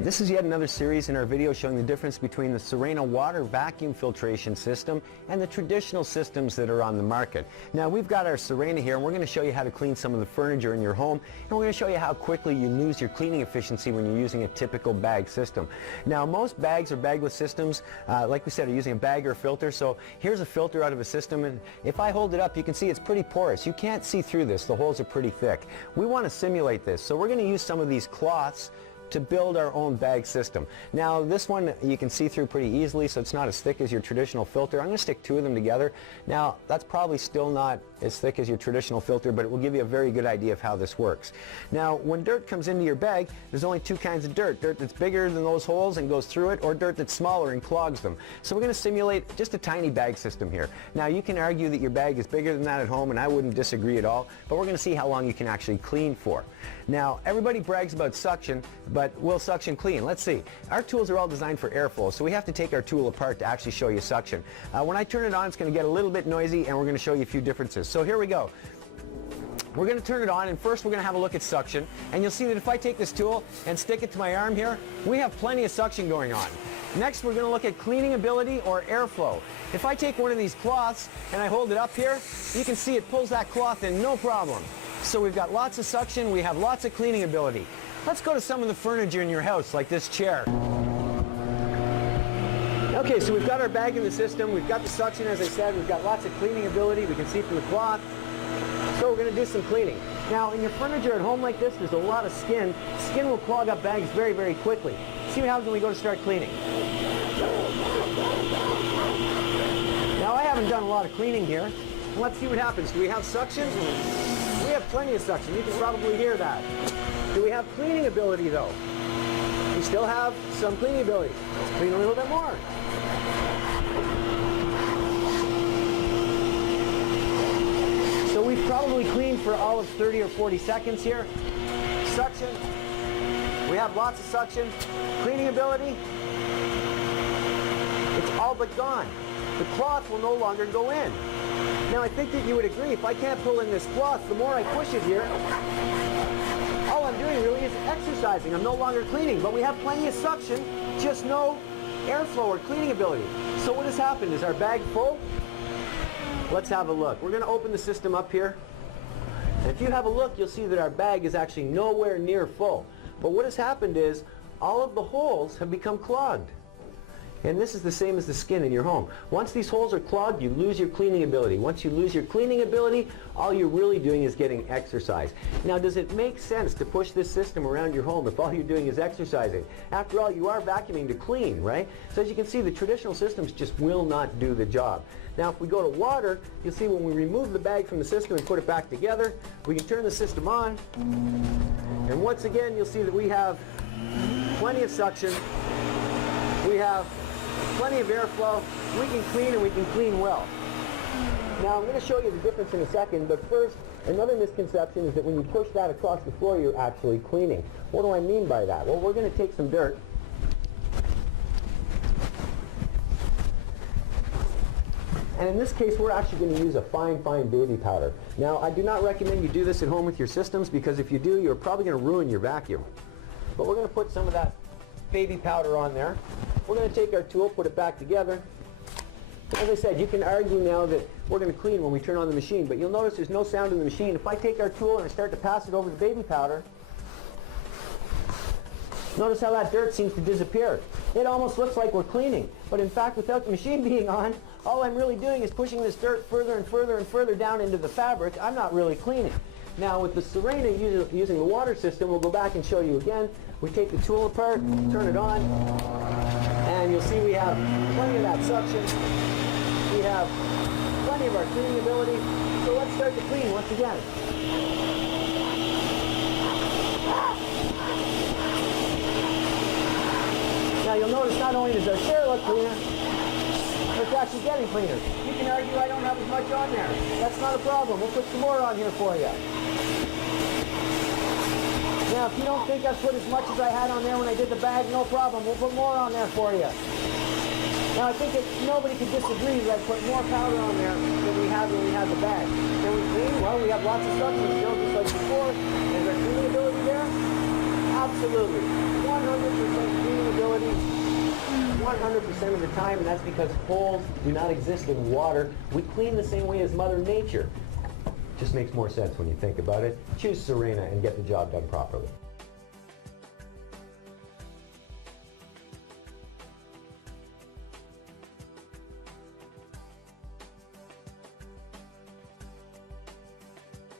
This is yet another series in our video showing the difference between the Sirena water vacuum filtration system and the traditional systems that are on the market. Now we've got our Sirena here and we're going to show you how to clean some of the furniture in your home, and we're going to show you how quickly you lose your cleaning efficiency when you're using a typical bag system. Now most bags or bagless systems, like we said, are using a bag or a filter. So here's a filter out of a system, and if I hold it up you can see it's pretty porous. You can't see through this. The holes are pretty thick. We want to simulate this, so we're going to use some of these cloths to build our own bag system. Now this one you can see through pretty easily, so it's not as thick as your traditional filter. I'm going to stick two of them together. Now that's probably still not as thick as your traditional filter, but it will give you a very good idea of how this works. Now when dirt comes into your bag, there's only two kinds of dirt. Dirt that's bigger than those holes and goes through it, or dirt that's smaller and clogs them. So we're going to simulate just a tiny bag system here. Now you can argue that your bag is bigger than that at home, and I wouldn't disagree at all, but we're going to see how long you can actually clean for. Now everybody brags about suction, but will suction clean? Let's see. Our tools are all designed for airflow, so we have to take our tool apart to actually show you suction. When I turn it on, it's going to get a little bit noisy, and we're going to show you a few differences. So here we go. We're going to turn it on, and first we're going to have a look at suction, and you'll see that if I take this tool and stick it to my arm here, we have plenty of suction going on. Next we're going to look at cleaning ability or airflow. If I take one of these cloths and I hold it up here, you can see it pulls that cloth in no problem. So we've got lots of suction, we have lots of cleaning ability. Let's go to some of the furniture in your house, like this chair. Okay, so we've got our bag in the system, we've got the suction, as I said, we've got lots of cleaning ability, we can see from the cloth. So we're going to do some cleaning. Now in your furniture at home like this, there's a lot of skin. Skin will clog up bags very, very quickly. See what happens when we go to start cleaning. Now I haven't done a lot of cleaning here. Let's see what happens. Do we have suction? We have plenty of suction. You can probably hear that. Do we have cleaning ability though? We still have some cleaning ability. Let's clean a little bit more. So we've probably cleaned for all of 30 or 40 seconds here. Suction. We have lots of suction. Cleaning ability. It's all but gone. The cloth will no longer go in. Now I think that you would agree, if I can't pull in this cloth, the more I push it here, all I'm doing really is exercising. I'm no longer cleaning, but we have plenty of suction, just no airflow or cleaning ability. So what has happened? Is our bag full? Let's have a look. We're going to open the system up here. And if you have a look, you'll see that our bag is actually nowhere near full. But what has happened is all of the holes have become clogged. And this is the same as the skin in your home. Once these holes are clogged, you lose your cleaning ability. Once you lose your cleaning ability, all you're really doing is getting exercise. Now, does it make sense to push this system around your home if all you're doing is exercising? After all, you are vacuuming to clean, right? So as you can see, the traditional systems just will not do the job. Now, if we go to water, you'll see when we remove the bag from the system and put it back together, we can turn the system on. And once again, you'll see that we have plenty of suction. We have plenty of airflow. We can clean, and we can clean well. Now I'm going to show you the difference in a second, but first, another misconception is that when you push that across the floor, you're actually cleaning. What do I mean by that? Well, we're going to take some dirt. And in this case, we're actually going to use a fine, fine baby powder. Now, I do not recommend you do this at home with your systems, because if you do, you're probably going to ruin your vacuum. But we're going to put some of that baby powder on there. We're going to take our tool, put it back together. As I said, you can argue now that we're going to clean when we turn on the machine, but you'll notice there's no sound in the machine. If I take our tool and I start to pass it over the baby powder, notice how that dirt seems to disappear. It almost looks like we're cleaning, but in fact, without the machine being on, all I'm really doing is pushing this dirt further and further and further down into the fabric. I'm not really cleaning. Now with the Sirena using the water system, we'll go back and show you again. We take the tool apart, turn it on, and you'll see we have plenty of that suction. We have plenty of our cleaning ability. So let's start to clean once again. Now you'll notice not only does our chair look cleaner, but it's actually getting cleaner. You can argue I don't have as much on there. That's not a problem. We'll put some more on here for you. Now, if you don't think I've put as much as I had on there when I did the bag, no problem. We'll put more on there for you. Now, I think that nobody could disagree that I put more powder on there than we had when we had the bag. Can we clean? Well, we have lots of stuff in the just like before. Is there cleaning ability there? Absolutely. 100% 100% of the time, and that's because holes do not exist in water. We clean the same way as Mother Nature. Just makes more sense when you think about it. Choose Sirena and get the job done properly.